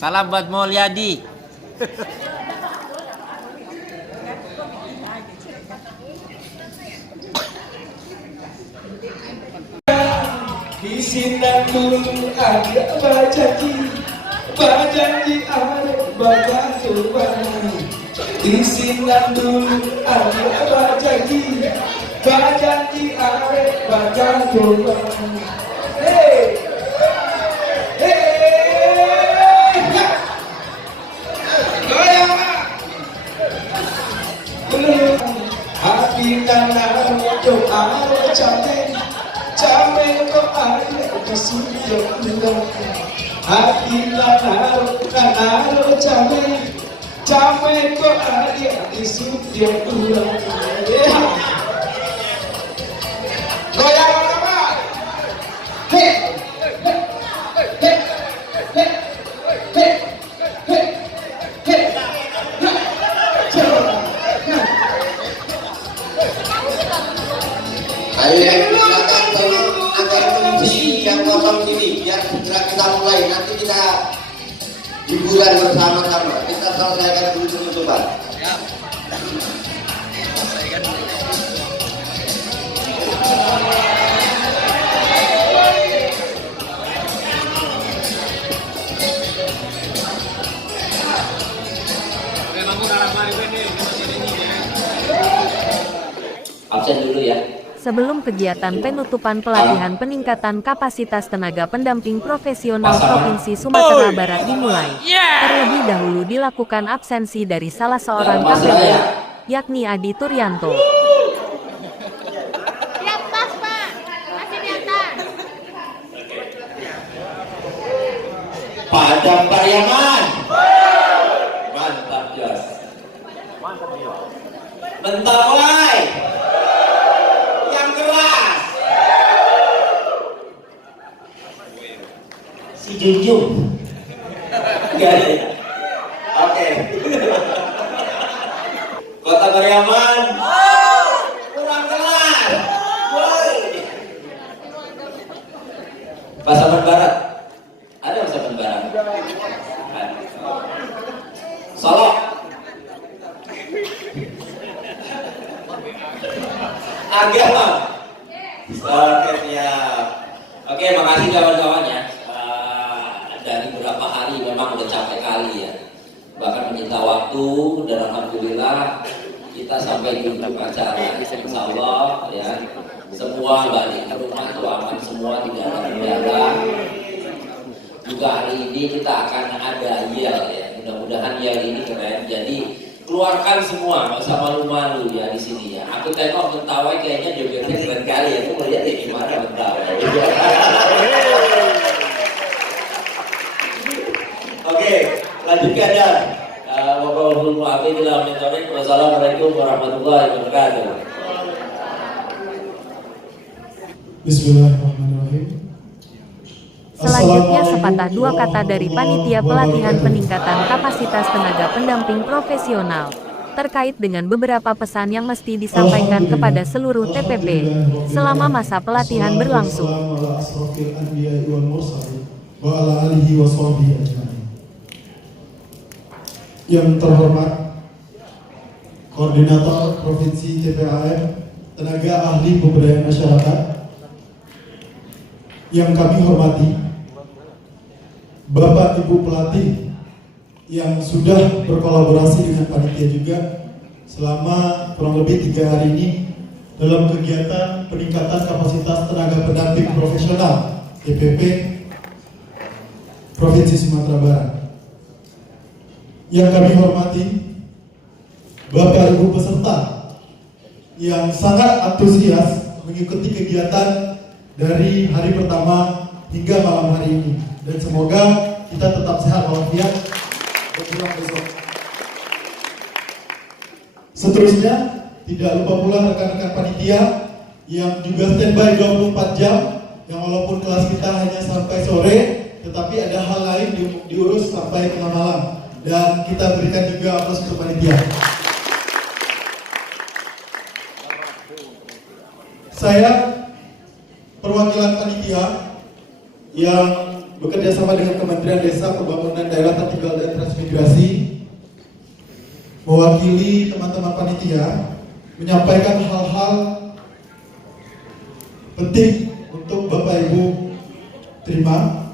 Salam buat Mulyadi. Di sinangku ada bajanji are baca tuan. Di sinangku ada bajanji are baca tuan. Hey, hey, goyang. Hati tanah doa Camen kok ada di sini hati tanah camen kok ada di sini goyang apa? Hei, hei, hei, hei, hei, hei, Ayo agar kunci yang kosong ini biar segera kita mulai. Nanti kita hiburan bersama-sama. Kita selesaikan dulu penutupan. Absen dulu ya. Sebelum kegiatan penutupan pelatihan peningkatan kapasitas tenaga pendamping profesional Provinsi Sumatera Barat dimulai, terlebih dahulu dilakukan absensi dari salah seorang KPD, yakni Adi Turyanto. Di atas, Pak. Masih di atas. Padang Pariaman. Mantap, Jos. Mentawai. Yang keras. Si Junjung. Enggak ada ya? Oke. Kota Pariaman. Kurang keras. Woi. Pasaman Barat. Ada Pasaman Barat? Solo. Agama. Oke, siap. Oke, makasih kawan-kawan ya. Dari beberapa hari memang udah capek kali ya. Bahkan menyita waktu dan alhamdulillah kita sampai di ujung acara. Insya Allah ya. Semua balik ke rumah tuh aman semua, tidak ada kendala. Juga hari ini kita akan ada yel ya. Mudah-mudahan yel ini keren. Jadi keluarkan semua, nggak usah malu-malu ya di sini ya. Aku tengok Mentawai kayaknya jogetnya keren kali ya. Aku melihat ya gimana Mentawai. Oke, lanjutkan dan wassalamualaikum warahmatullahi wabarakatuh. Bismillahirrahmanirrahim. Selanjutnya sepatah dua kata dari Panitia Pelatihan Peningkatan Kapasitas Tenaga Pendamping Profesional terkait dengan beberapa pesan yang mesti disampaikan kepada seluruh TPP selama masa pelatihan berlangsung. Yang terhormat Koordinator Provinsi TPAM Tenaga Ahli Pemberdayaan Masyarakat, yang kami hormati Bapak Ibu pelatih yang sudah berkolaborasi dengan panitia juga selama kurang lebih 3 hari ini dalam kegiatan peningkatan kapasitas tenaga pendamping profesional TPP Provinsi Sumatera Barat. Yang kami hormati Bapak Ibu peserta yang sangat antusias mengikuti kegiatan dari hari pertama hingga malam hari ini, dan semoga kita tetap sehat walafiat berjuang besok. Seterusnya tidak lupa pula rekan-rekan panitia yang juga standby 24 jam, yang walaupun kelas kita hanya sampai sore tetapi ada hal lain diurus sampai tengah malam, dan kita berikan juga aplaus untuk panitia. Saya perwakilan panitia yang bekerja sama dengan Kementerian Desa, Pembangunan Daerah Tertinggal dan Transmigrasi, mewakili teman-teman panitia menyampaikan hal-hal penting untuk Bapak Ibu terima.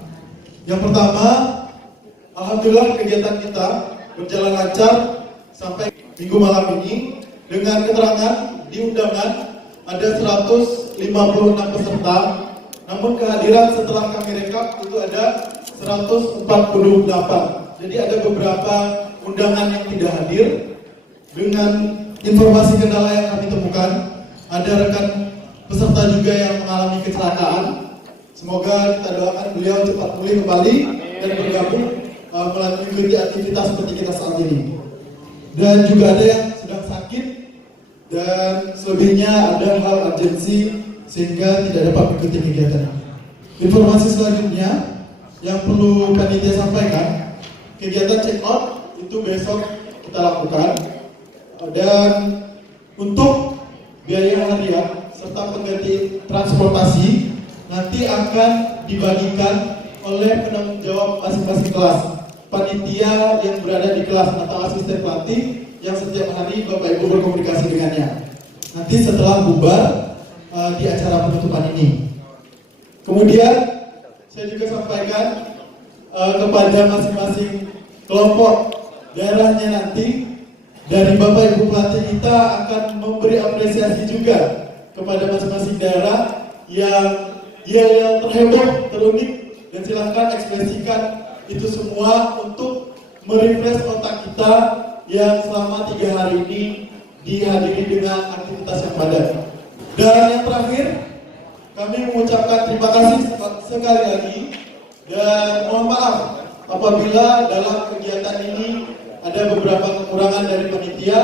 Yang pertama, alhamdulillah kegiatan kita berjalan lancar sampai minggu malam ini dengan keterangan di undangan ada 156 peserta, namun kehadiran setelah kami rekap itu ada 148. Jadi ada beberapa undangan yang tidak hadir. Dengan informasi kendala yang kami temukan, ada rekan peserta juga yang mengalami kecelakaan. Semoga kita doakan beliau cepat pulih kembali dan bergabung mengikuti aktivitas seperti kita saat ini. Dan juga ada yang sedang sakit dan selebihnya ada hal urgensi sehingga tidak dapat mengikuti kegiatan. Informasi selanjutnya yang perlu panitia sampaikan, kegiatan check out itu besok kita lakukan. Dan untuk biaya harian serta pengganti transportasi nanti akan dibagikan oleh penanggung jawab masing-masing kelas, panitia yang berada di kelas atau asisten pelatih yang setiap hari Bapak Ibu berkomunikasi dengannya. Nanti setelah bubar di acara penutupan ini. Kemudian saya juga sampaikan kepada masing-masing kelompok daerahnya nanti, dari Bapak Ibu pelatih kita akan memberi apresiasi juga kepada masing-masing daerah yang terheboh, terunik, dan silakan ekspresikan itu semua untuk merefresh otak kita yang selama 3 hari ini dihadiri dengan aktivitas yang padat. Dan yang terakhir, kami mengucapkan terima kasih sekali lagi dan mohon maaf apabila dalam kegiatan ini ada beberapa kekurangan dari panitia.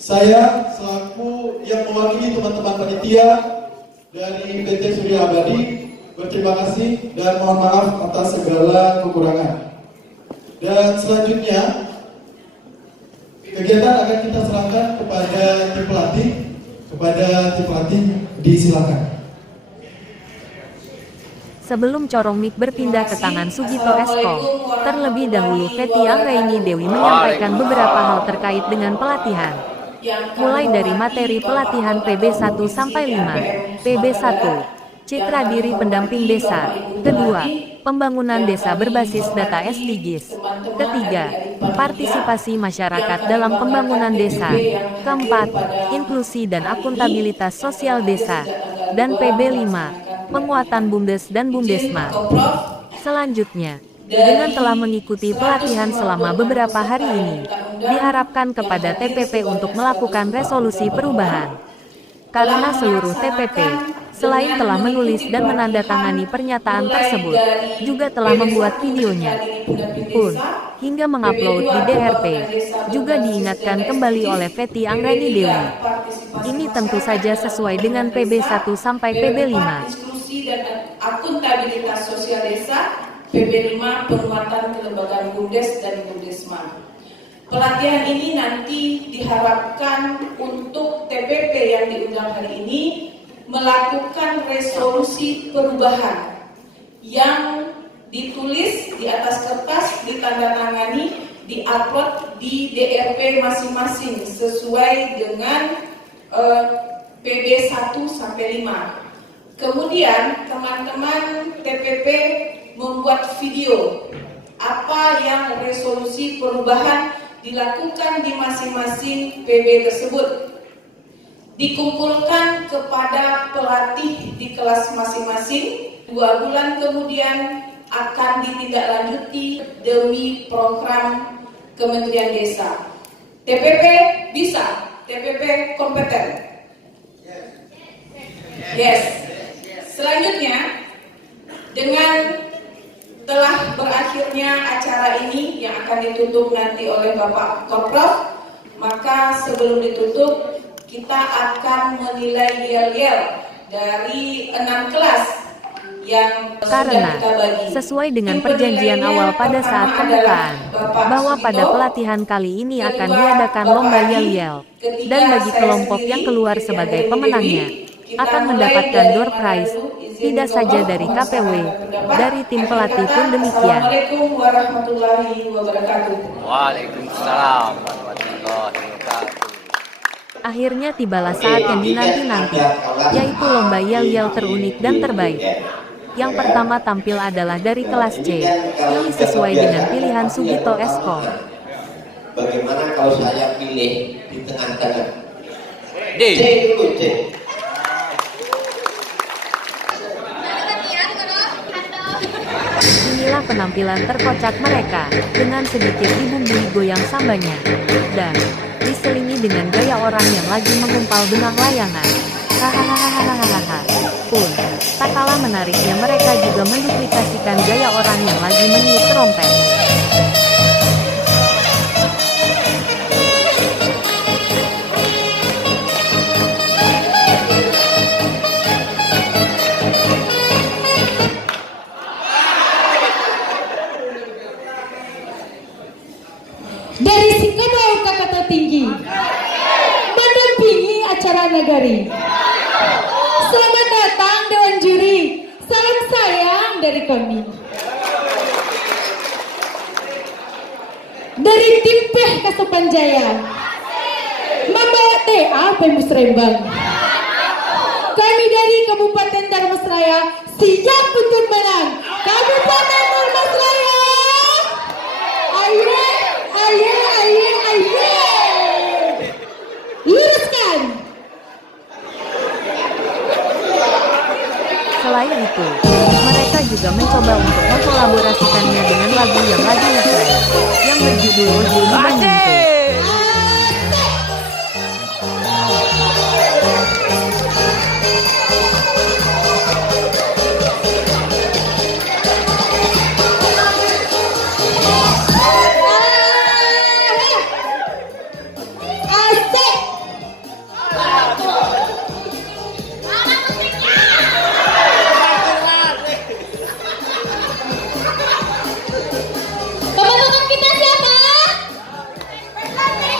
Saya selaku yang mewakili teman-teman panitia dari PT Surya Abadi berterima kasih dan mohon maaf atas segala kekurangan. Dan selanjutnya kegiatan akan kita serahkan kepada tim pelatih. Disilakan. Sebelum corong mic berpindah ke tangan Sugito Esko, terlebih dahulu Fety Anggraini Dewi menyampaikan beberapa hal terkait dengan pelatihan. Mulai dari materi pelatihan PB1 sampai 5. PB1, citra diri pendamping desa. Kedua, pembangunan desa berbasis data SDGs. Ketiga, partisipasi masyarakat dalam pembangunan desa. Keempat, inklusi dan akuntabilitas sosial desa. Dan PB5, penguatan BUMDes dan BUMDesma. Selanjutnya, dengan telah mengikuti pelatihan selama beberapa hari ini, diharapkan kepada TPP untuk melakukan resolusi perubahan. Karena seluruh TPP, selain telah menulis dan menandatangani pernyataan tersebut, juga telah membuat videonya pun, hingga mengupload di DRP, juga diingatkan kembali oleh Fety Anggraini Dewi. Ini tentu saja sesuai dengan PB1 sampai PB5. Dan akuntabilitas sosial desa, PB5 penguatan kelembagaan BUMDes dan BUMDesma. Pelatihan ini nanti diharapkan untuk TPP yang diundang hari ini melakukan resolusi perubahan yang ditulis di atas kertas, ditandatangani, diupload di DRP masing-masing sesuai dengan PB1 sampai 5. Kemudian teman-teman TPP membuat video apa yang resolusi perubahan dilakukan di masing-masing PB tersebut, dikumpulkan kepada pelatih di kelas masing-masing. 2 bulan kemudian akan ditindaklanjuti demi program Kementerian Desa. TPP bisa, TPP kompeten. Yes. Selanjutnya, dengan telah berakhirnya acara ini yang akan ditutup nanti oleh Bapak Korprov, maka sebelum ditutup kita akan menilai yel-yel dari 6 kelas yang karena sudah kita bagi. Sesuai dengan perjanjian awal pada saat pembukaan, bahwa pada pelatihan kali ini akan diadakan lomba yel-yel, dan bagi kelompok yang keluar sebagai pemenangnya, akan mendapatkan door prize, tidak saja dari KPW, dari tim pelatih pun demikian. Assalamualaikum warahmatullahi wabarakatuh. Waalaikumsalam warahmatullahi wabarakatuh. Akhirnya tibalah saat yang dinanti-nanti, yaitu lomba yel-yel terunik dan terbaik. Yang pertama tampil adalah dari kelas C, pilih sesuai dengan pilihan Sugito Esko. Bagaimana kalau saya pilih di tengah-tengah? D. C dulu, C. Inilah penampilan terkocak mereka, dengan sedikit dibumbui goyang sambanya, dan diselingi dengan gaya orang yang lagi mengumpal benang layangan. Hahaha. Pun, tak kalah menariknya mereka juga menduplikasikan gaya orang yang lagi meniup trompet. Dari Singkawang Krakatau Tinggi mendampingi acara nagari. Selamat datang Dewan Juri. Salam sayang dari kami. Dari tim Peh Kasopanjaya membawa TA Pemusrembang. Kami dari Kabupaten Dharmasraya siap untuk menang. Kabupaten Dharmasraya. Ayo. Luruskan. Selain itu, mereka juga mencoba untuk mengkolaborasikannya dengan lagu yang lagi ngetren, yang berjudul Ojo di Bandingke. Teman-teman kita siapa?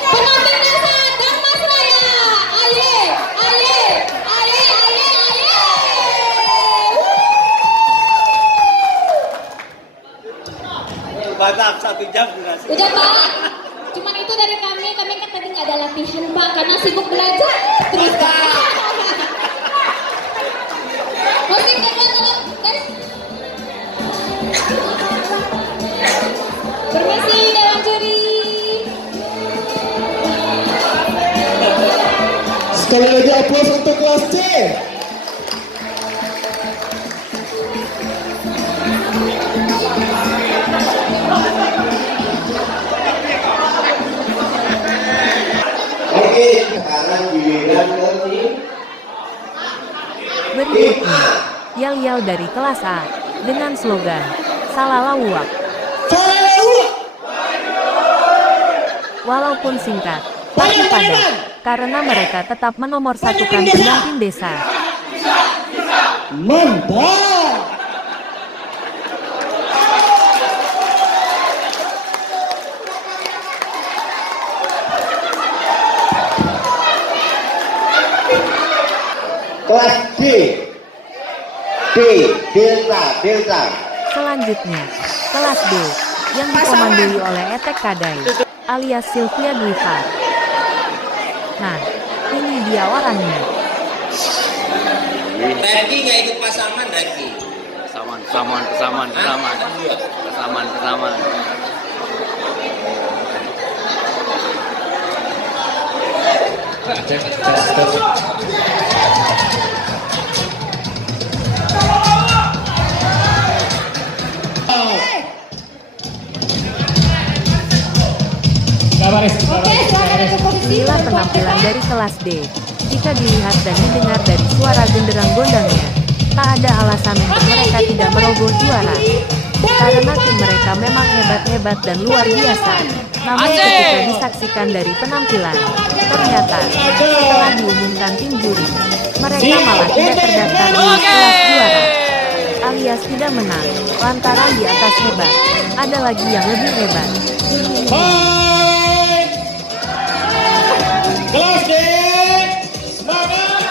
Penonton dasar Dharmasraya. Aye. Mantap, 1 jam durasi. Udah Pak. Cuman itu dari kami kan tadi nggak ada latihan Pak karena sibuk belajar. Terus Pak. Musik kedua guys. Permisi Dewan Juri. Sekali lagi aplaus untuk kelas C. Oke, sekarang giliran ke tim Berikutnya, yel-yel dari kelas A, dengan slogan, Salalawuak. Walaupun singkat, tapi padat, karena mereka tetap menomorsatukan pendamping desa. Mantap. kelas D. Delta. Selanjutnya, kelas D, yang dikomandoi oleh Etek Kadai, alias Sylvia Dwifat. Nah, ini dia orangnya. Reki nggak ikut pasangan, Reki. Kesamaan. Oke, silakan ke posisi. Inilah penampilan dari kelas D. Jika dilihat dan didengar dari suara genderang gondangnya, tak ada alasan untuk mereka tidak merogoh juara. Karena tim mereka memang hebat-hebat dan luar biasa. Namun ketika disaksikan dari penampilan, ternyata setelah diumumkan tim juri, mereka malah tidak terdaftar di kelas juara. Alias tidak menang, lantaran di atas hebat. Ada lagi yang lebih hebat. Kelas D, semangat.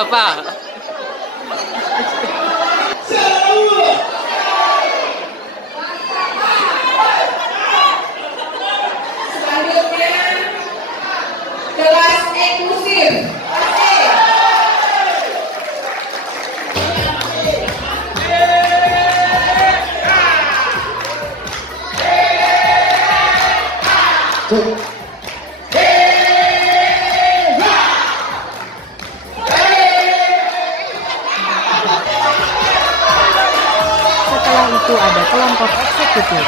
apa? Selanjutnya kelas eksklusif. Setelah itu ada kelompok eksekutif.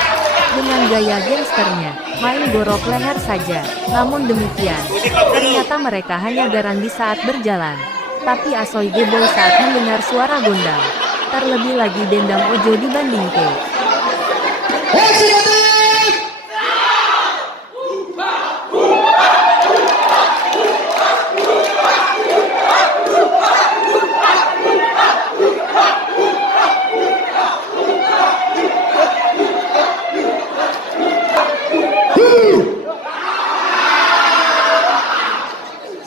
Dengan gaya gangsternya, main gorok leher saja. Namun demikian, ternyata mereka hanya garang di saat berjalan. Tapi asoy geboy saat mendengar suara gondang. Terlebih lagi dendam ojo dibanding ke.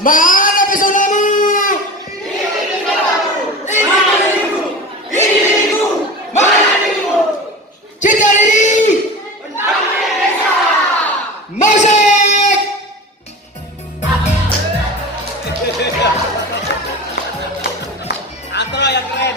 Mana pesonamu? Cita diri. Musik. Atau yang keren.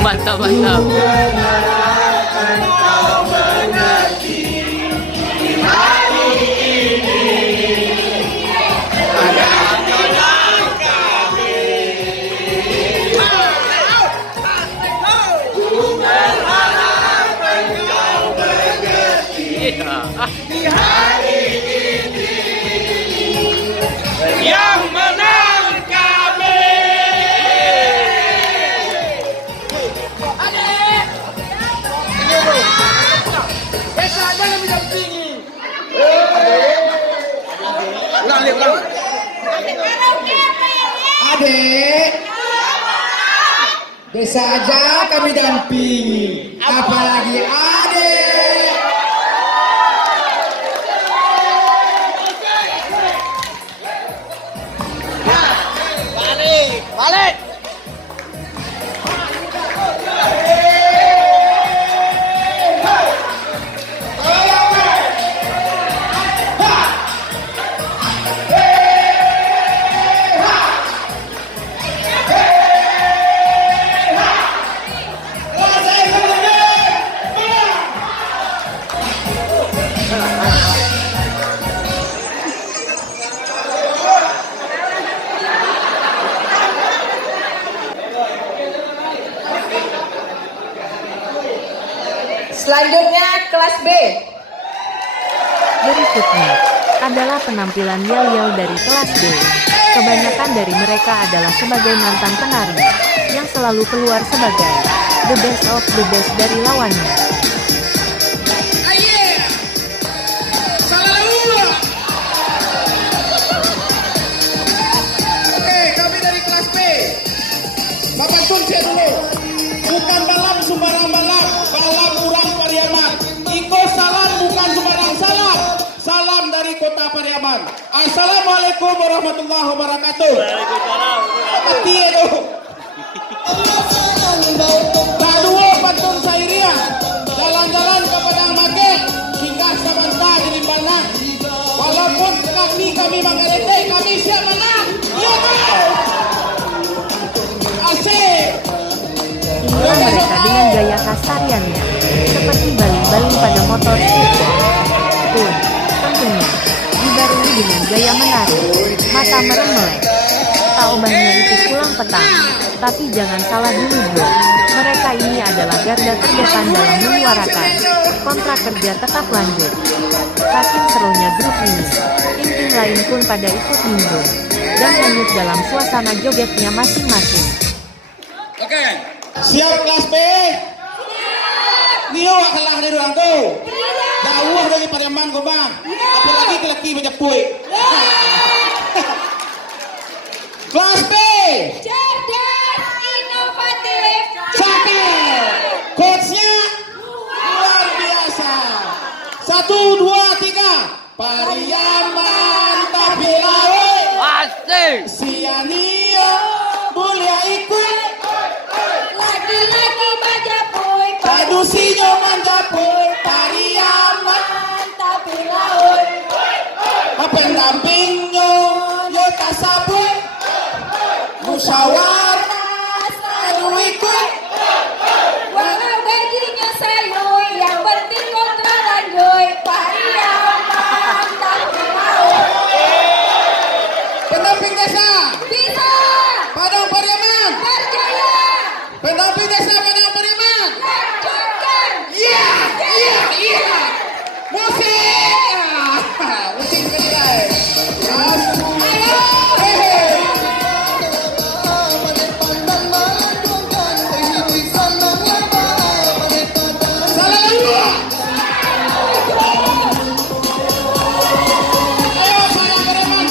Mantap, mantap. Yang menang kami. Desa aja yang mendampingi. Adek, desa aja kami dampingi, apalagi adek. Balik, balik. Selanjutnya kelas B. Berikutnya adalah penampilan yel-yel dari kelas B. Kebanyakan dari mereka adalah sebagai mantan penari yang selalu keluar sebagai the best of the best dari lawannya. Oke, kami dari kelas B. Bapak Sunce dulu. Bukan balap sembarang balap, balap urang Pariaman. Iko salam bukan sembarang salam. Salam dari kota Pariaman. Assalamualaikum warahmatullahi wabarakatuh. Waalaikumsalam. Pati itu. Kedua pantun Sairia. Jalan-jalan ke Padang Mage, singgah sebentar di Limbangan. Walaupun kami mengerti, kami siap menang. Iya kan? Asik. Inilah mereka dengan gaya khas tariannya, seperti baling-baling pada motor skateboard. Pun, tentunya, dibarengi dengan gaya menari, mata merem-melek. Tak ubahnya itu pulang petang, tapi jangan salah dulu bro. Mereka ini adalah garda terdepan dalam menyuarakan kontrak kerja tetap lanjut. Saking serunya grup ini, tim-tim lain pun pada ikut nimbrung dan hanyut dalam suasana jogetnya masing-masing. Oke. Siap kelas B? Nio kalah dari orang tu. Jauh dari Pariaman kau bang. Apalagi lelaki macam puy. Kelas B. Cerdas, inovatif, Cakep. Coachnya luar biasa. 1, 2, 3. Pariaman tapi lawe. Asik. Sianio boleh ikut. lagi-lagi Majapahit, Padusinyo manjapur. Pariaman tapi laut. pendampingnya yo tasabur. Musyawarah selalu ikut. Walau gajinya sayur, yang penting kontra lanjut. Pariaman tapi laut. Pendamping desa Bisa Padang Pariaman. berjaya, Pendamping desa Padang Pariaman. lanjutkan. Iya. Musik. Musik sekali guys. Ayo. Salah dulu. Ayo Padang Pariaman.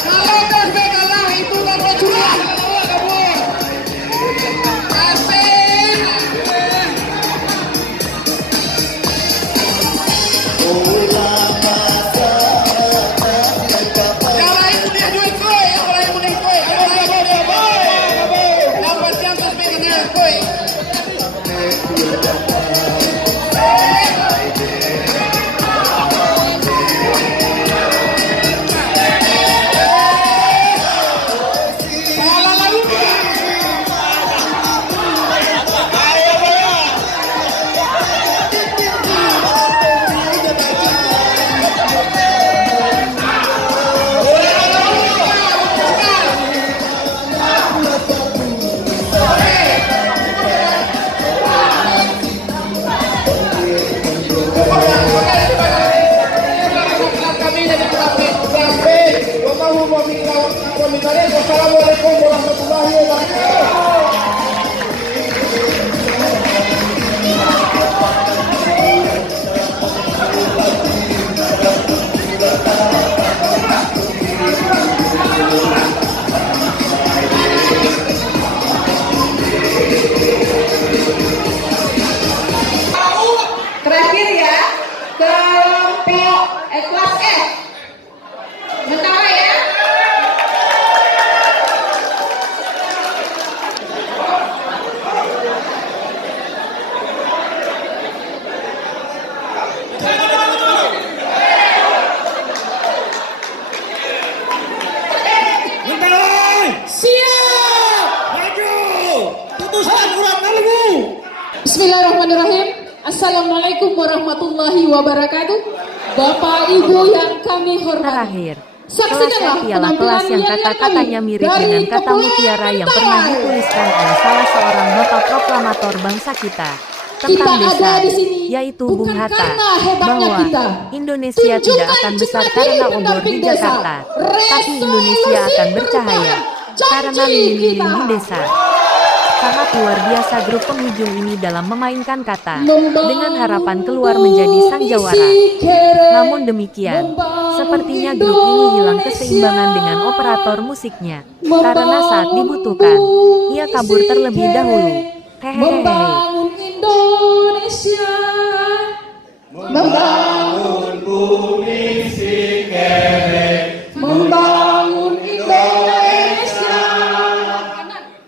Kalau kelas B kalah itu tanpa curang. Wassalamualaikum warahmatullahi wabarakatuh. Terakhir ya, kelompok kelas F. Sementara ya. Siap. Maju. Putuskan kurang kalbu. Bismillahirrahmanirrahim. Assalamualaikum warahmatullahi wabarakatuh. Bapak Ibu yang kami hormati. Terakhir, kelas F ialah kelas yang kata-katanya mirip dengan kata mutiara yang pernah dituliskan oleh salah seorang bapak proklamator bangsa kita. tentang Kita desa, ada di sini yaitu bukan Bung Hatta, karena hebatnya bahwa kita. Indonesia tidak Tunjukkan akan besar jumlah karena diri obor di pendamping desa. Jakarta, tapi Indonesia Resolusi akan bercahaya perubahan karena janji lilin-lilin kita. di desa. Sangat luar biasa grup penghujung ini dalam memainkan kata, dengan harapan keluar menjadi sang jawara. Namun demikian, sepertinya grup ini hilang keseimbangan dengan operator musiknya, karena saat dibutuhkan, ia kabur terlebih dahulu. Hehehe. Membangun Indonesia, membangun bumi si kere, membangun Indonesia,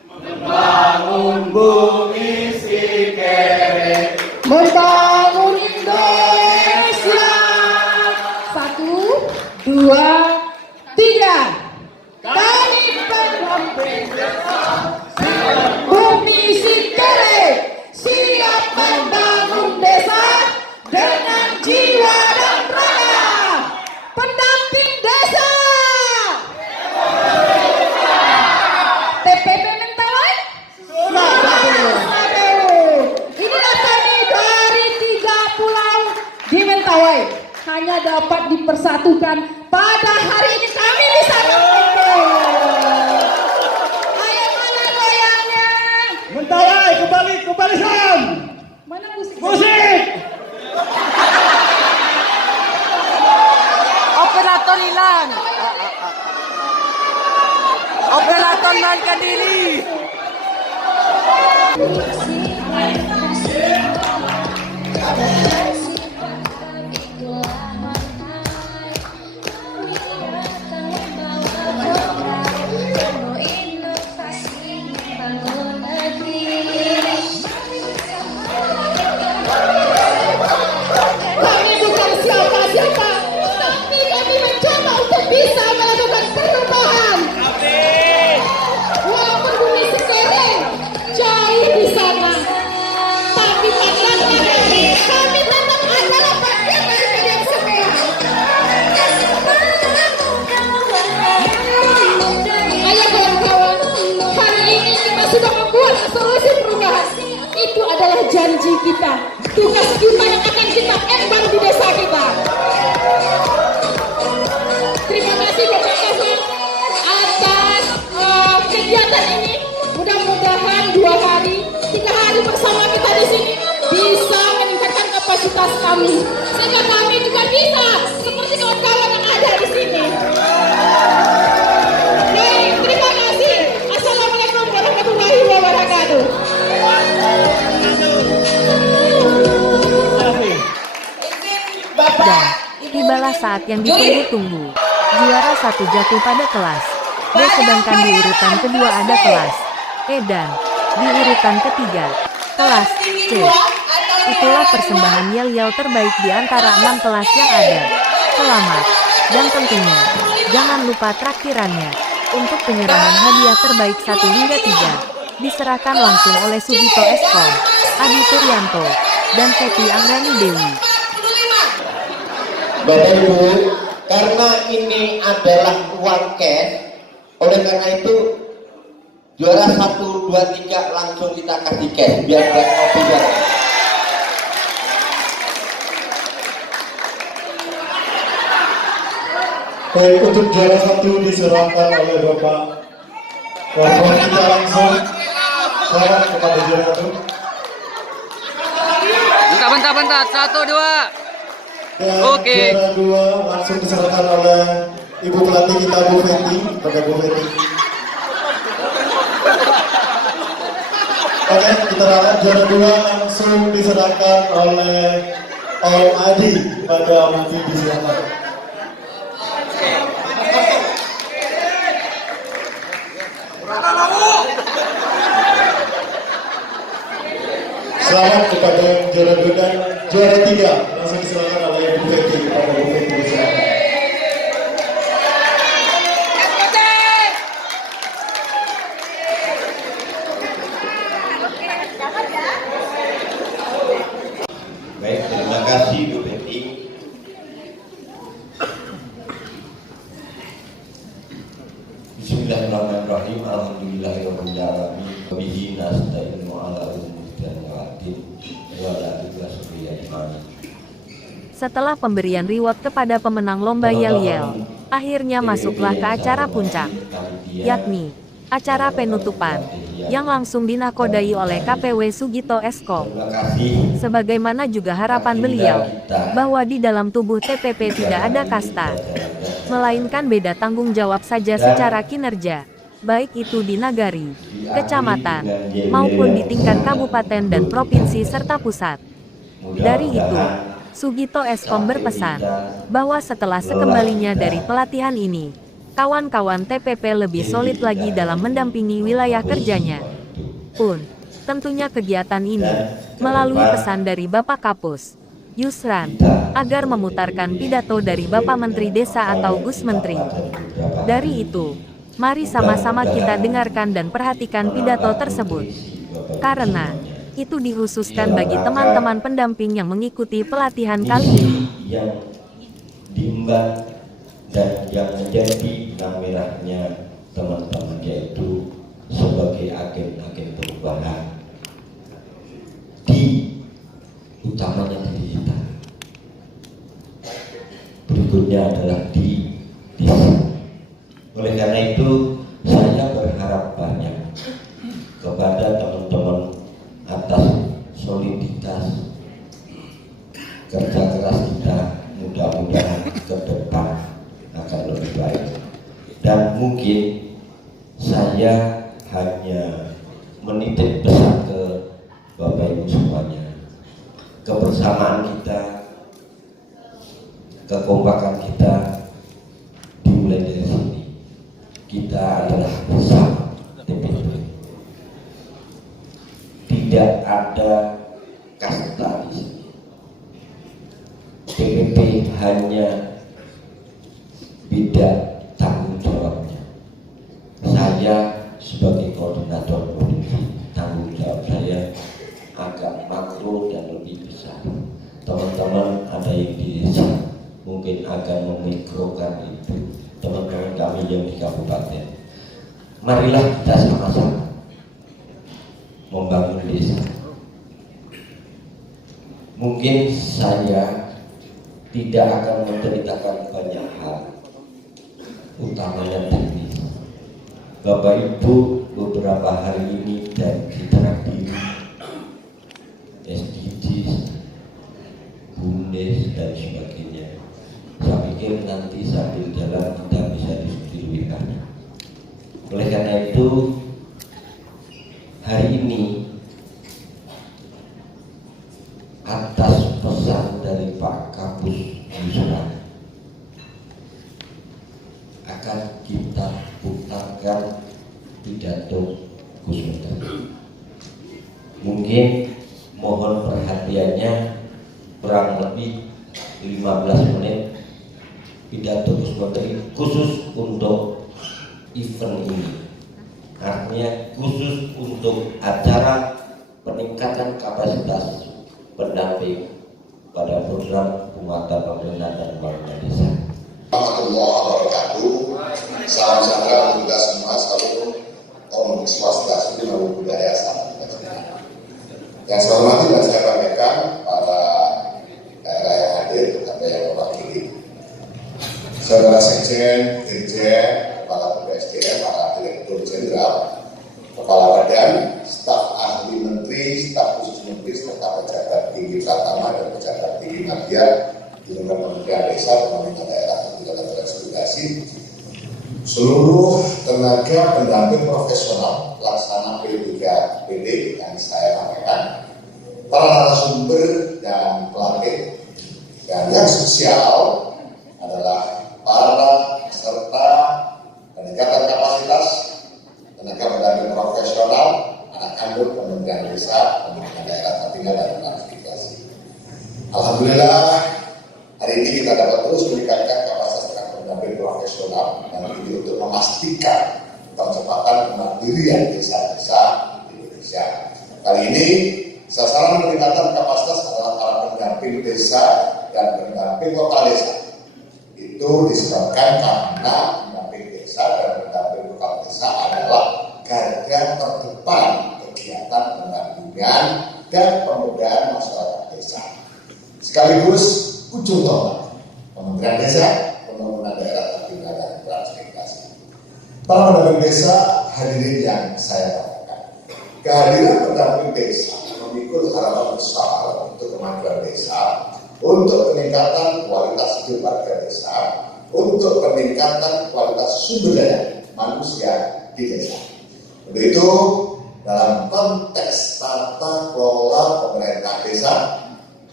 membangun bumi si kere, membangun Indonesia. 1, 2, 3. Kami pendamping bumi si kere, siap membangun desa dengan jiwa dan raga. Pendamping desa. TPP Mentawai. Inilah kami dari 3 pulau di Mentawai. Hanya dapat dipersatukan pada hari ini kami bisa berkumpul. Ayo mana goyangnya? Mentawai kembali ke barisan. Mana musik? Musik. Operator hilang. Operator melarikan diri. Kami bukan siapa-siapa, tapi kami mencoba untuk bisa melakukan perubahan. Walaupun bumi sekering jauh di sana, tapi tantangan kami tetap adalah bagian dari kalian semua. Ayo kawan-kawan, hari ini kita sudah membuat solusi perubahan. Itu adalah janji kita, tugas kita yang akan kita emban di desa kita. Terima kasih Bapak Kasih atas kegiatan ini. Mudah-mudahan 2 hari, 3 hari bersama kita di sini bisa meningkatkan kapasitas kami, sehingga kami juga bisa seperti kawan-kawan yang ada di sini. Baik, terima kasih. Assalamualaikum warahmatullahi wabarakatuh. Dan tibalah saat yang ditunggu-tunggu. Juara 1 jatuh pada kelas B, sedangkan di urutan kedua ada kelas E dan di urutan ketiga kelas C. Itulah persembahan yel-yel terbaik di antara 6 kelas yang ada. Selamat, dan tentunya jangan lupa traktirannya. Untuk penyerahan hadiah terbaik 1 hingga 3 diserahkan langsung oleh Sugito Eskom, Adi Turyanto, dan Kety Anggrani Dewi. Bapak Ibu, karena ini adalah uang cash, oleh karena itu juara 1, 2, 3 langsung kita kasih cash biar tidak ngopi bareng. Baik, untuk juara 1 diserahkan oleh Bapak. Bapak kita langsung selamat kepada juara 1. Bentar. 1, 2. Dan Oke. juara 2 langsung diserahkan oleh Ibu pelatih kita Bu Fety, kepada Bu Fety. Oke, kita ralat juara 2 langsung diserahkan oleh Om Adi pada Om Adi disilakan. Selamat kepada juara 2 dan juara 3 langsung diserahkan oleh Bu Fety kepada Bu Fety disilakan. Baik, terima kasih Bu Fety. Bismillahirrahmanirrahim. Alhamdulillahirabbil alamin. Bihi nasta'inu ala umuri din. Ya Setelah pemberian reward kepada pemenang lomba yel-yel, akhirnya masuklah ke acara puncak, yakni acara penutupan, yang langsung dinakodai oleh KPW Sugito Eskom. Sebagaimana juga harapan beliau, bahwa di dalam tubuh TPP tidak ada kasta, melainkan beda tanggung jawab saja secara kinerja, baik itu di nagari, kecamatan, maupun di tingkat kabupaten dan provinsi serta pusat. Dari itu, Sugito Eskom berpesan bahwa setelah sekembalinya dari pelatihan ini, kawan-kawan TPP lebih solid lagi dalam mendampingi wilayah kerjanya. Pun, tentunya kegiatan ini, melalui pesan dari Bapak Kapus, Yusran, agar memutarkan pidato dari Bapak Menteri Desa atau Gus Menteri. Dari itu, mari sama-sama kita dengarkan dan perhatikan pidato tersebut. Karena itu dikhususkan bagi teman-teman pendamping yang mengikuti pelatihan kali ini. Yang diemban dan yang menjadi benang merahnya teman-teman, yaitu sebagai agen-agen perubahan di utamanya di kita. Berikutnya adalah di desa. Oleh karena itu saya berharap banyak kepada teman-teman atas soliditas kerja keras kita, mudah-mudahan ke depan akan lebih baik. Dan mungkin saya hanya menitip pesan ke Bapak Ibu semuanya, kebersamaan kita, kekompakan kita dimulai dari sini. Kita adalah bersama TPP. Tidak ada kasta di sini. TPP hanya beda tanggung jawabnya. Saya sebagai koordinator politik, tanggung jawab saya agak makro dan lebih besar. Teman-teman ada yang di desa mungkin akan memikrokan itu. Teman-teman kami yang di kabupaten, marilah kita sama-sama membangun desa. Mungkin saya tidak akan menceritakan banyak hal, utamanya teknis. Bapak Ibu beberapa hari ini dan ditraktir SDGs, BUMDes dan sebagainya. Saya pikir nanti sambil jalan kita bisa diskusi lebih banyak. Oleh karena itu hari ini atas pesan dari Pak Kapus Yusran akan kita putarkan pidato Gus Menteri. Mungkin mohon perhatiannya, kurang lebih 15 menit pidato Gus Menteri khusus untuk event ini. Artinya khusus untuk acara peningkatan kapasitas pendamping pada program penguatan pemerintahan dan pembangunan desa. Warahmatullahi wabarakatuh. Salam sejahtera untuk kita semua. Salam Om Swastiastu, Namo Buddhaya, salam kita semua. Yang saya hormati dan saya banggakan para daerah yang hadir atau yang mewakili, saudara sekjen, dirjen, kepala BPSDM, para direktur jenderal, kepala badan, staf ahli menteri, staf khusus menteri, serta pejabat tinggi Pratama dan pejabat tinggi media di Kementerian Desa, pemerintah daerah, dan juga transmigrasi, seluruh tenaga pendamping profesional pelaksana P3PD yang saya sampaikan, para narasumber dan pelatih, dan yang spesial adalah para peserta peningkatan kapasitas tenaga pendamping profesional anak kandung Kementerian Desa, pemerintah daerah tertinggal dan transmigrasi. Alhamdulillah, hari ini kita dapat terus meningkatkan kapasitas tenaga pendamping profesional dan ini untuk memastikan percepatan kemandirian desa-desa di Indonesia. Kali ini sasaran peningkatan kapasitas adalah para pendamping desa dan pendamping lokal desa. Itu disebabkan karena pendamping desa dan pendamping lokal desa adalah garda terdepan kegiatan pendampingan dan pemberdayaan masyarakat desa. Sekaligus ujung tombak Kementerian Desa, Pembangunan Daerah Tertinggal dan Transmigrasi. Para pendamping desa, hadirin yang saya banggakan, kehadiran pendamping desa memikul harapan besar untuk kemajuan desa, untuk peningkatan kualitas hidup warga desa, untuk peningkatan kualitas sumber daya manusia di desa. Untuk itu, dalam konteks tata kelola pemerintah desa,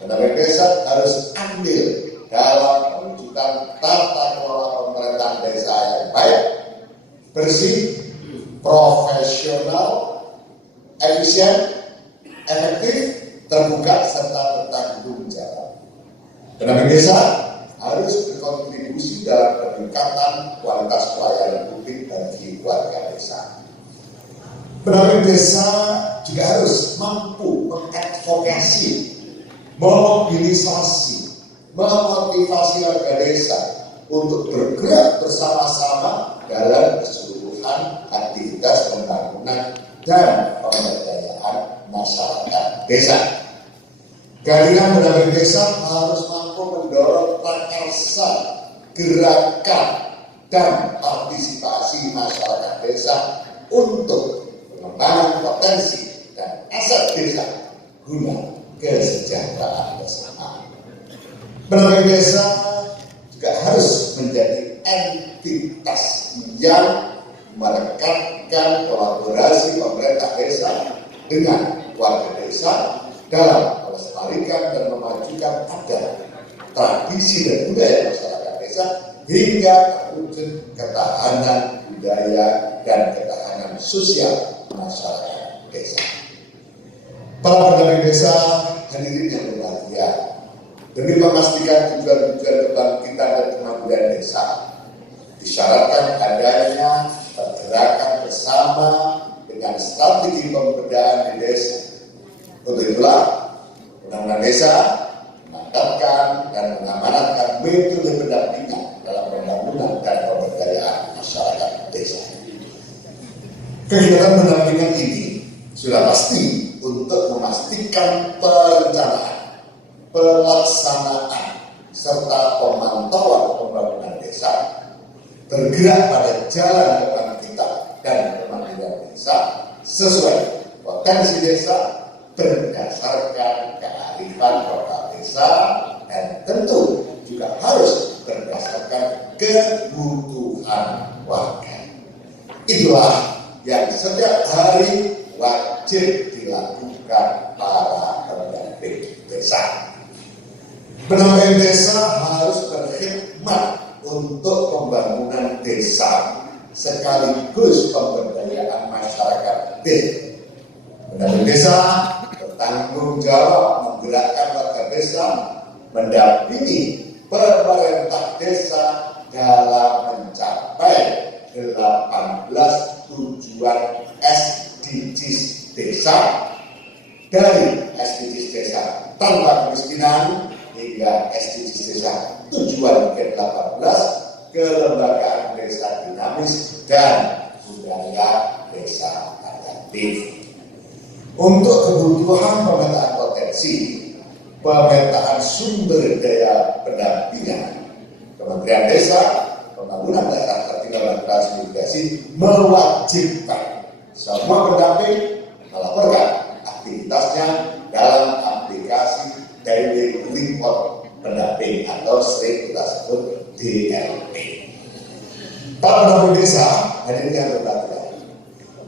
pendamping desa harus andil dalam mewujudkan tata kelola pemerintah desa yang baik, bersih, profesional, efisien, efektif, terbuka, serta bertanggung jawab. Pendamping desa harus berkontribusi dalam peningkatan kualitas pelayanan publik bagi warga desa. Pendamping desa juga harus mampu mengadvokasi, memobilisasi, memotivasi warga desa untuk bergerak bersama-sama dalam keseluruhan aktivitas pembangunan dan pemberdayaan masyarakat desa. Kehadiran pendamping desa harus mampu mendorong prakarsa, gerakan, dan partisipasi masyarakat desa untuk pengembangan potensi dan aset desa guna kesejahteraan bersama. Pendamping desa juga harus menjadi entitas yang merekatkan kolaborasi pemerintah desa dengan warga desa dalam melestarikan dan memajukan adat, tradisi dan budaya masyarakat desa hingga terwujud ketahanan budaya dan ketahanan sosial masyarakat desa. Para pendamping desa, hadirin yang berbahagia, demi memastikan tujuan-tujuan kebangkitan dan kemajuan desa, disyaratkan adanya pergerakan bersama dengan strategi pemberdayaan di desa. Untuk itulah, Undang-Undang Desa menetapkan dan mengamanatkan metode pendampingan dalam pembangunan dan pemberdayaan masyarakat desa. Kegiatan pendampingan ini sudah pasti untuk memastikan perencanaan, pelaksanaan, serta pemantauan pembangunan desa bergerak pada jalan kebangkitan dan kemajuan desa sesuai potensi desa berdasarkan kearifan lokal desa dan tentu juga harus berdasarkan kebutuhan warga. Itulah yang setiap hari wajib dilakukan para pendamping desa. Pendamping desa harus berkhidmat untuk pembangunan desa sekaligus pemberdayaan masyarakat desa. Pendamping desa bertanggung jawab menggerakkan warga desa, mendampingi pemerintah desa dalam mencapai 18 tujuan SDGs desa, dari SDGs desa tanpa kemiskinan hingga SDGs desa tujuan ke-18 kelembagaan desa dinamis dan budaya desa adaptif. Untuk kebutuhan pemetaan potensi, pemetaan sumber daya pendampingan, Kementerian Desa, Pembangunan Daerah Tertinggal dan Transmigrasi mewajibkan semua pendamping melaporkan aktivitasnya dalam aplikasi Daily Report pendamping atau sering kita sebut DLP. Para pendamping desa hadirin yang berbahagia,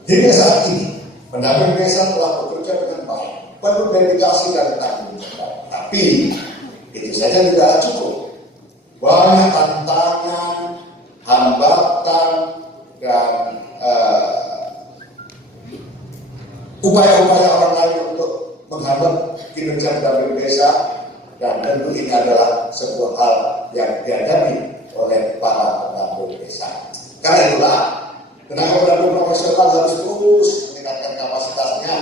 hingga saat ini pendamping desa telah bekerja dengan baik, penuh dedikasi dan tanggung jawab. Tapi itu saja tidak cukup. Banyak tantangan, hambatan, dan upaya-upaya orang lain untuk menghambat kinerja pendamping desa, dan tentu ini adalah sebuah hal yang dihadapi oleh para pendamping desa. Karena itulah tenaga pendamping profesional harus terus meningkatkan kapasitasnya,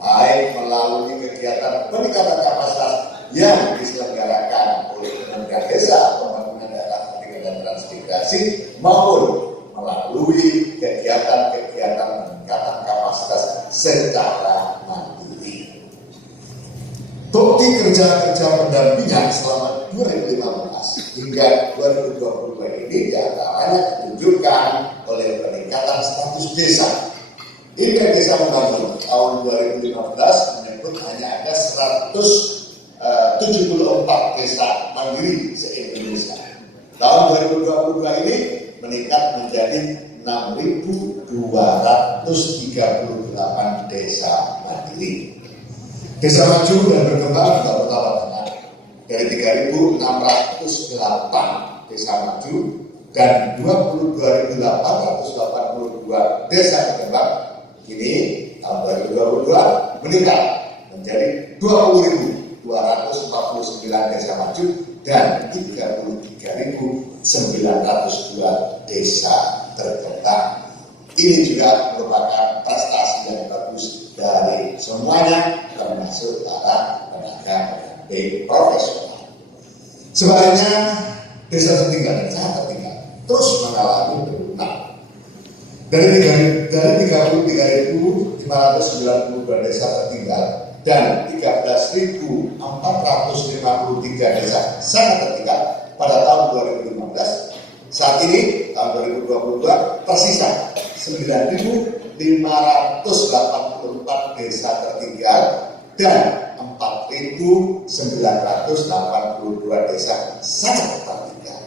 baik melalui kegiatan peningkatan kapasitas yang diselenggarakan oleh Kementerian Desa, Pembangunan Daerah Tertinggal dan Transmigrasi, maupun melalui kegiatan-kegiatan peningkatan kapasitas secara mandiri. Bukti melalui kerja-kerja pendampingan selama 2015 hingga 2022 ini diantaranya ditunjukkan oleh peningkatan status desa. Indeks Desa Membangun tahun 2015 menyebut hanya ada 174 desa mandiri se-Indonesia. Tahun 2022 ini meningkat menjadi 6.238 desa mandiri. Desa maju dan berkembang juga bertambah banyak, dari 3.608 desa maju dan 22.882 desa berkembang. Ini tahun 2022 meningkat menjadi 20.249 desa maju dan 33.902 desa terkembang. Ini juga merupakan prestasi yang bagus dari semuanya, termasuk para tenaga pendamping profesional. Sebaliknya, desa tertinggal dan sangat tertinggal terus mengalami penurunan. Dari 33.592 desa tertinggal dan 13.453 desa sangat tertinggal pada tahun 2015, saat ini tahun 2022 tersisa 9.584 desa tertinggal dan 4.982 desa sangat tertinggal.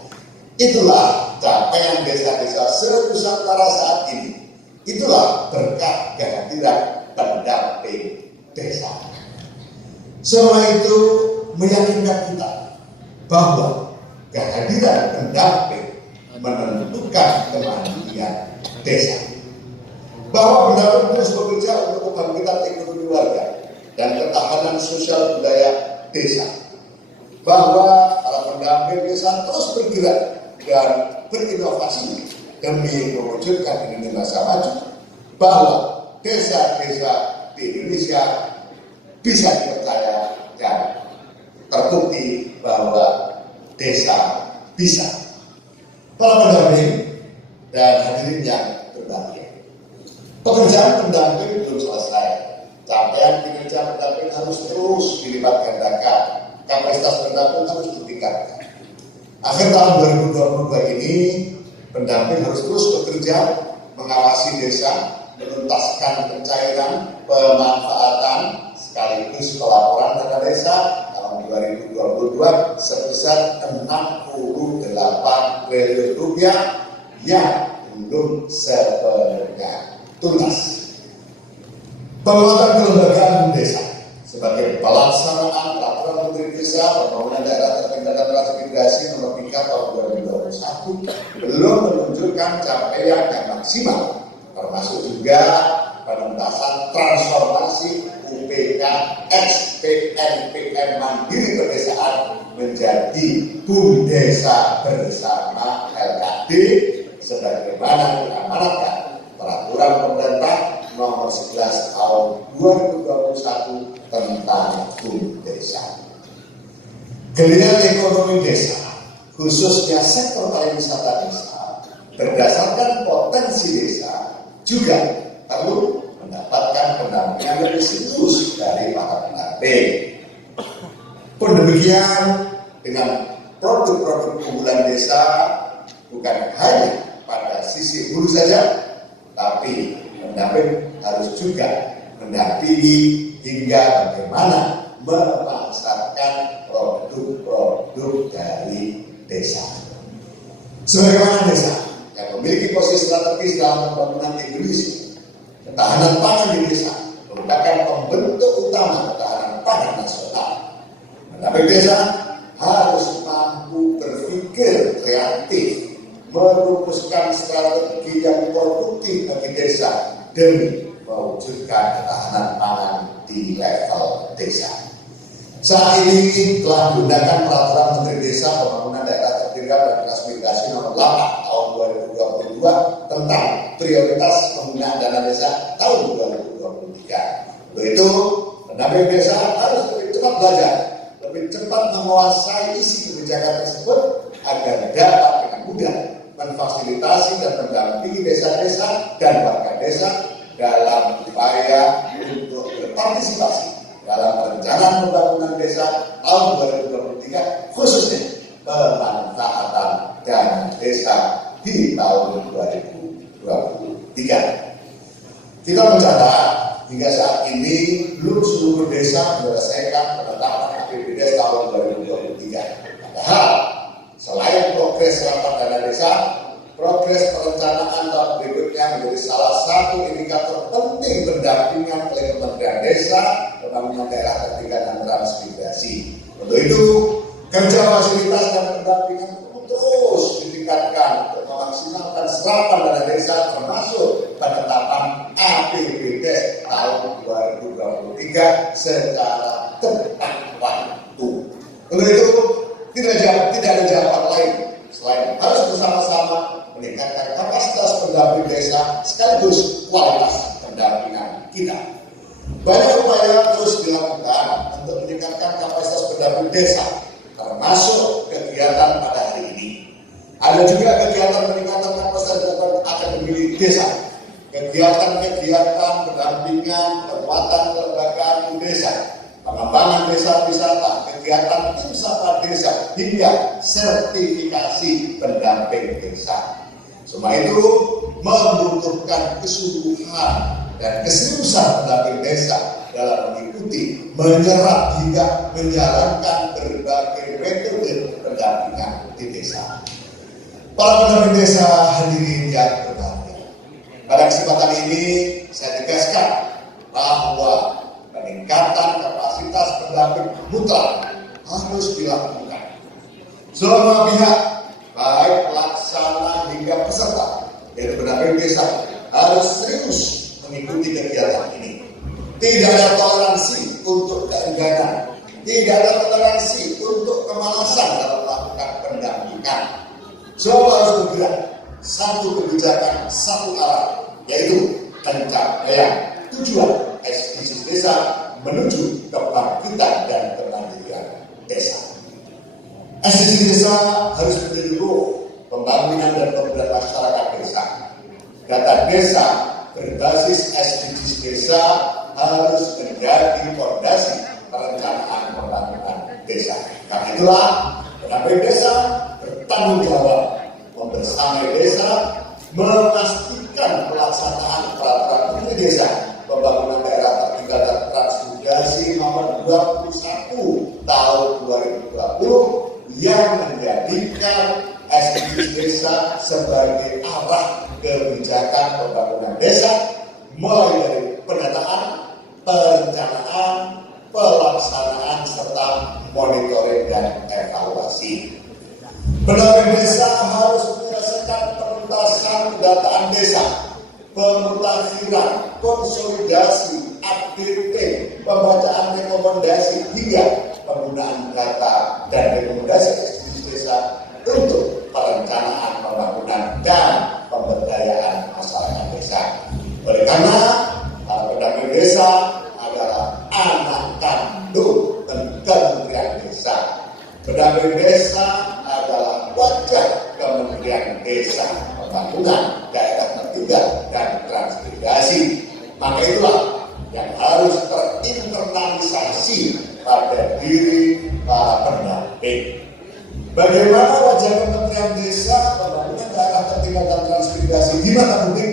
Itulah capaian desa-desa se-Nusantara saat ini. Itulah berkah kehadiran pendamping desa. Semua itu meyakinkan kita bahwa kehadiran pendamping menentukan kemandirian desa. Bahwa pendamping terus bekerja untuk kebangkitan ekonomi warga dan ketahanan sosial budaya desa. Bahwa para pendamping desa terus bergerak dan berinovasi demi mewujudkan Indonesia maju. Bahwa desa-desa di Indonesia bisa dipercaya dan terbukti bahwa desa bisa. Para pendamping dan hadirin yang berbahagia, pekerjaan pendamping belum selesai. Capaian kinerja pendamping harus terus dilipat gandakan. Kapasitas pendamping harus ditingkatkan. Akhir tahun 2022 ini, pendamping harus terus bekerja mengawasi desa, menuntaskan pencairan, pemanfaatan, sekaligus pelaporan dana desa tahun 2022 sebesar 68 triliun rupiah yang belum sepenuhnya tuntas. Penguatan kelembagaan desa sebagai pelaksanaan peraturan Menteri Desa Pembangunan Daerah Tertinggal dan Transmigrasi nomor 3 tahun 2021 belum menunjukkan capaian yang maksimal, termasuk juga penuntasan transformasi UPK PNPM Mandiri Pedesaan menjadi BUM Desa Bersama LKD sebagaimana diamanatkan peraturan pemerintah nomor 11 tahun 2021 tentang BUM Desa. Geliat ekonomi desa, khususnya sektor pariwisata desa, berdasarkan potensi desa, juga perlu mendapatkan pendampingan lebih serius dari para pendamping. Pun demikian, dengan produk-produk unggulan desa bukan hanya pada sisi hulu saja, tapi pendamping harus juga mendampingi hingga bagaimana memasarkan produk-produk dari desa. Sebagaimana desa yang memiliki posisi strategis dalam pembangunan Indonesia, ketahanan pangan di desa merupakan pembentuk utama ketahanan pangan nasional. Pendamping desa harus mampu berpikir kreatif, merumuskan strategi yang produktif bagi desa demi mewujudkan ketahanan pangan di level desa. Saat ini telah menggunakan peraturan Menteri Desa Pembangunan Daerah Tertinggal dan Transmigrasi nomor 8 tahun 2022 tentang prioritas penggunaan dana desa tahun 2023. Untuk itu, pendamping desa harus lebih cepat belajar, lebih cepat menguasai isi kebijakan tersebut agar dapat dengan mudah memfasilitasi dan mendampingi desa-desa dan warga desa dalam upaya untuk berpartisipasi dalam perencanaan pembangunan desa desa tahun 2023 khususnya pemanfaatan dana desa di tahun 2023. Kita mencatat hingga saat ini belum seluruh desa menyelesaikan penetapan APBD tahun 2023. Padahal selain progres serapan dana desa, progres perencanaan tahun berikutnya menjadi salah satu indikator penting pendampingan oleh Kementerian Desa, Pembangunan Daerah Tertinggal dan Transmigrasi. Untuk itu, kerja fasilitas dan pendampingan terus ditingkatkan untuk memaksimalkan serapan dana desa termasuk penetapan APBD tahun 2023 secara tepat waktu. Untuk itu, tidak ada jawaban lain selain harus bersama-sama meningkatkan kapasitas pendamping desa sekaligus kualitas pendampingan kita. Banyak upaya terus dilakukan untuk meningkatkan kapasitas pendamping desa, termasuk kegiatan pada hari ini. Ada juga kegiatan peningkatan kapasitas pendamping akademi desa, kegiatan pendampingan penguatan kelembagaan desa, pengembangan desa wisata, kegiatan tim sapa desa, hingga sertifikasi pendamping desa. Semua itu membutuhkan kesungguhan dan keseriusan pendamping desa dalam mengikuti, menyerap hingga menjalankan berbagai metode pendampingan di desa. Para pendamping desa hadirin yang berbahagia, pada kesempatan ini saya tegaskan bahwa peningkatan kapasitas pendamping mutlak harus dilakukan. Semua pihak, baik pelaksana hingga peserta, yaitu pendamping desa, harus serius mengikuti kegiatan ini. Tidak ada toleransi untuk keengganan, tidak ada toleransi untuk kemalasan dalam melakukan pendampingan. Semua harus bergerak satu kebijakan, satu arah, yaitu pencapaian tujuan SDGs desa menuju kebangkitan dan kemandirian desa. SDGs desa harus menjadi ruh pembangunan dan pemberdayaan masyarakat desa. Data desa berbasis SDGs desa harus menjadi fondasi perencanaan pembangunan desa. Karena itulah pendamping desa bertanggung jawab membersamai desa, memastikan pelaksanaan peraturan menteri desa, pembangunan daerah tertinggal dan transmigrasi nomor 21 tahun 2020 yang menjadikan SDGs desa sebagai arah kebijakan pembangunan desa, mulai dari pendataan, perencanaan, pelaksanaan serta monitoring dan evaluasi. Pendamping desa harus menyelesaikan penuntasan pendataan desa, pemutahiran, konsolidasi, updating, pembacaan rekomendasi hingga penggunaan data dan rekomendasi SDGs desa untuk perencanaan pembangunan dan pemberdayaan masyarakat desa. Oleh karena para pendamping desa adalah anak kandung Kementerian Desa. Pendamping desa adalah wajah Kementerian Desa, Pembangunan Daerah Tertinggal dan Transmigrasi. Maka itulah yang harus terinternalisasi pada diri para pendamping. Bagaimana wajah Kementerian Desa, Pembangunan Daerah Tertinggal dan Transmigrasi di mata publik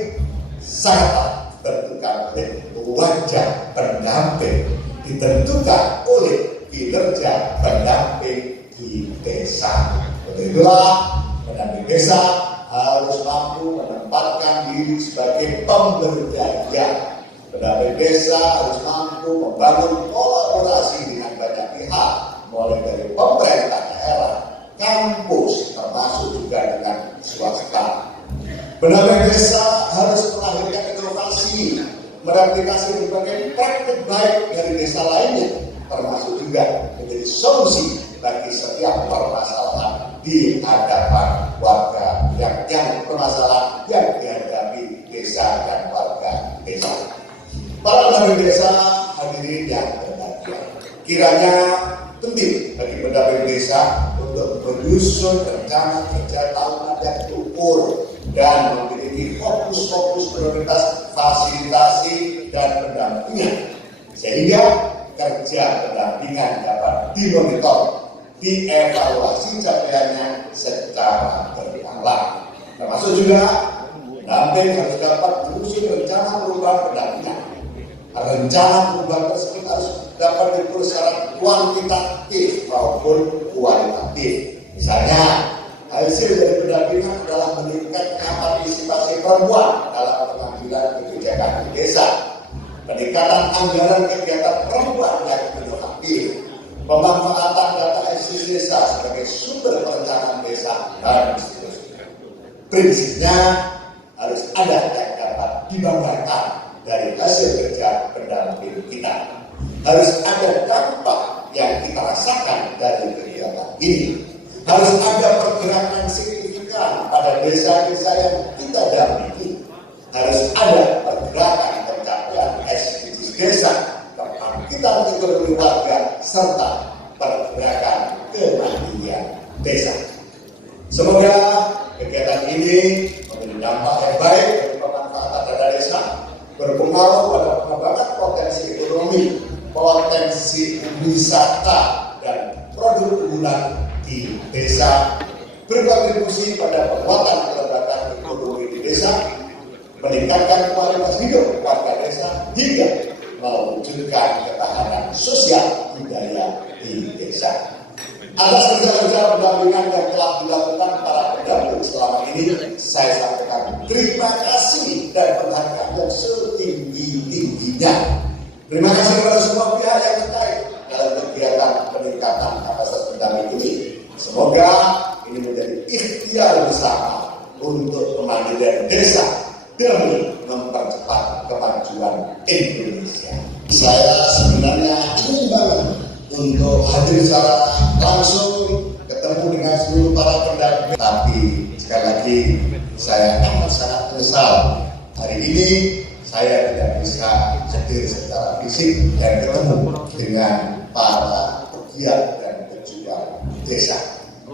sangat tentukan oleh wajah pendamping, ditentukan oleh kinerja pendamping di desa. Untuk itulah pendamping desa harus mampu menempatkan diri sebagai pemberdaya. Pendamping desa harus mampu membangun kolaborasi dengan banyak pihak, mulai dari pemerintah daerah, kampus, termasuk juga dengan swasta. Pendamping desa harus melahirkan inovasi, mereplikasi berbagai praktik baik dari desa lainnya, termasuk juga menjadi solusi bagi setiap permasalahan di hadapan warga yang permasalahan yang dihadapi desa dan warga desa. Para pendamping desa hadirin yang berbahagia, kiranya penting bagi pendamping desa untuk menyusun rencana kerja tahunan yang terukur dan memiliki fokus prioritas fasilitasi dan pendampingan, sehingga kerja pendampingan dapat dimonitor, dievaluasi capaiannya secara berkala. Termasuk juga pendamping harus dapat menyusun rencana perubahan pendampingan. Rencana perubahan tersebut harus dapat diukur secara kuantitatif maupun kualitatif. Misalnya, hasil dari pendampingan adalah meningkatkan partisipasi perempuan dalam pengambilan kebijakan di desa, peningkatan anggaran kegiatan perempuan yang inovatif, pemanfaatan data eksis desa sebagai sumber perencanaan desa, dan seterusnya. Prinsipnya harus ada yang dapat dibanggakan dari hasil kerja pendamping kita. Harus ada dampak yang kita rasakan dari kegiatan ini. Harus ada pergerakan signifikan pada desa-desa yang kita dampingi. Harus ada pergerakan pencapaian SDGs desa, kebangkitan ekonomi warga, serta pergerakan kemandirian desa. Semoga kegiatan ini memberi dampak yang baik bagi pemanfaatan dana desa, berpengaruh pada pengembangan potensi ekonomi, potensi wisata, dan produk unggulan di desa, berkontribusi pada penguatan kelembagaan ekonomi di desa, meningkatkan kualitas hidup warga desa, hingga mewujudkan ketahanan sosial budaya di desa. Atas kerja-kerja pendampingan yang telah dilakukan para pendamping selama ini, saya sampaikan terima kasih dan penghargaan yang setinggi-tingginya. Terima kasih kepada semua pihak yang terkait dalam kegiatan peningkatan kapasitas pendamping ini. Semoga ini menjadi ikhtiar bersama untuk kemandirian desa demi mempercepat kemajuan Indonesia. Saya sebenarnya ingin banget untuk hadir secara langsung ketemu dengan seluruh para pendamping. Tapi sekali lagi saya amat sangat menyesal hari ini saya tidak bisa hadir secara fisik dan ketemu dengan para pegiat dan pejuang desa.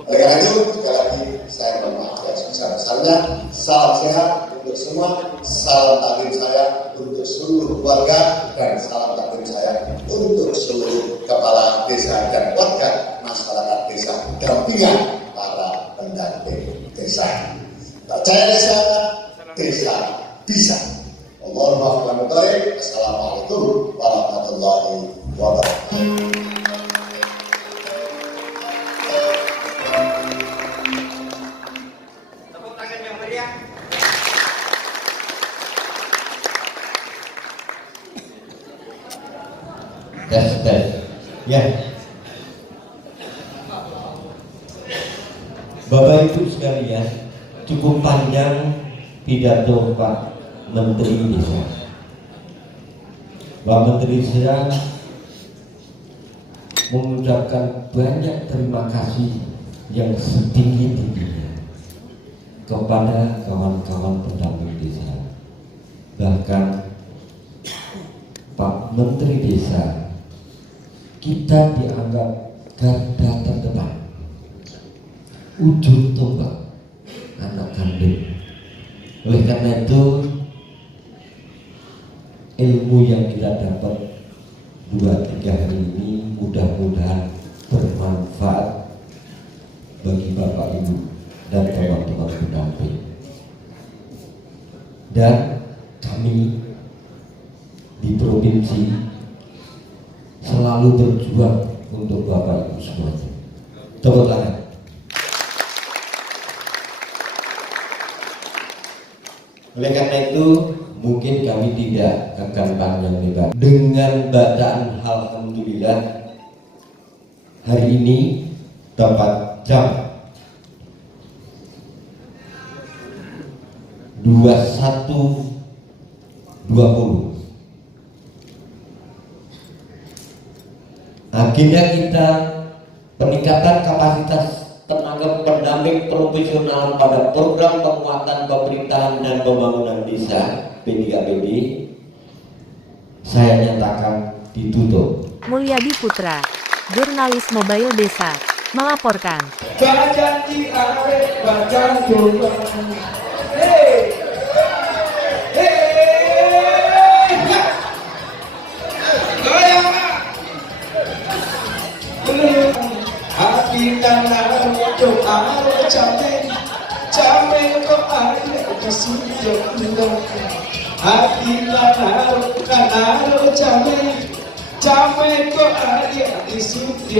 Oleh karena itu, sekali lagi saya mohon maaf yang sebesar-besarnya. Salam sehat untuk semua, salam takdim saya untuk seluruh keluarga, dan salam takdim saya untuk seluruh kepala desa dan warga masyarakat desa dampingan para pendamping desa. Percaya desa, desa bisa. Assalamualaikum warahmatullahi wabarakatuh. Tes. Ya. Bapak Ibu sekalian, cukup panjang pidato Pak Menteri Desa. Pak Menteri Desa mengucapkan banyak terima kasih yang setinggi-tingginya kepada kawan-kawan pendamping desa. Bahkan Pak Menteri Desa, kita dianggap garda terdepan, ujung tombak anak kandung. Oleh karena itu, ilmu yang kita dapat 2-3 hari ini mudah-mudahan bermanfaat bagi Bapak Ibu dan teman-teman pendamping. Dan kami di provinsi selalu berjuang untuk Bapak Ibu semuanya. Tepuk tangan. Oleh karena itu, mungkin kami tidak akan panjang lebar dengan bacaan alhamdulillah. Hari ini tepat jam 21.20 agenda kita peningkatan kapasitas tenaga pendamping profesional pada program penguatan pemerintahan dan pembangunan desa P3PD saya nyatakan ditutup. Mulyadi Putra, jurnalis Mobile Desa, melaporkan. Janji arek bacan jombang. Hei. Hei. Goyang. Hati tanah doa camen camen kok ada di sini hati tanah camen camen kok ada di sini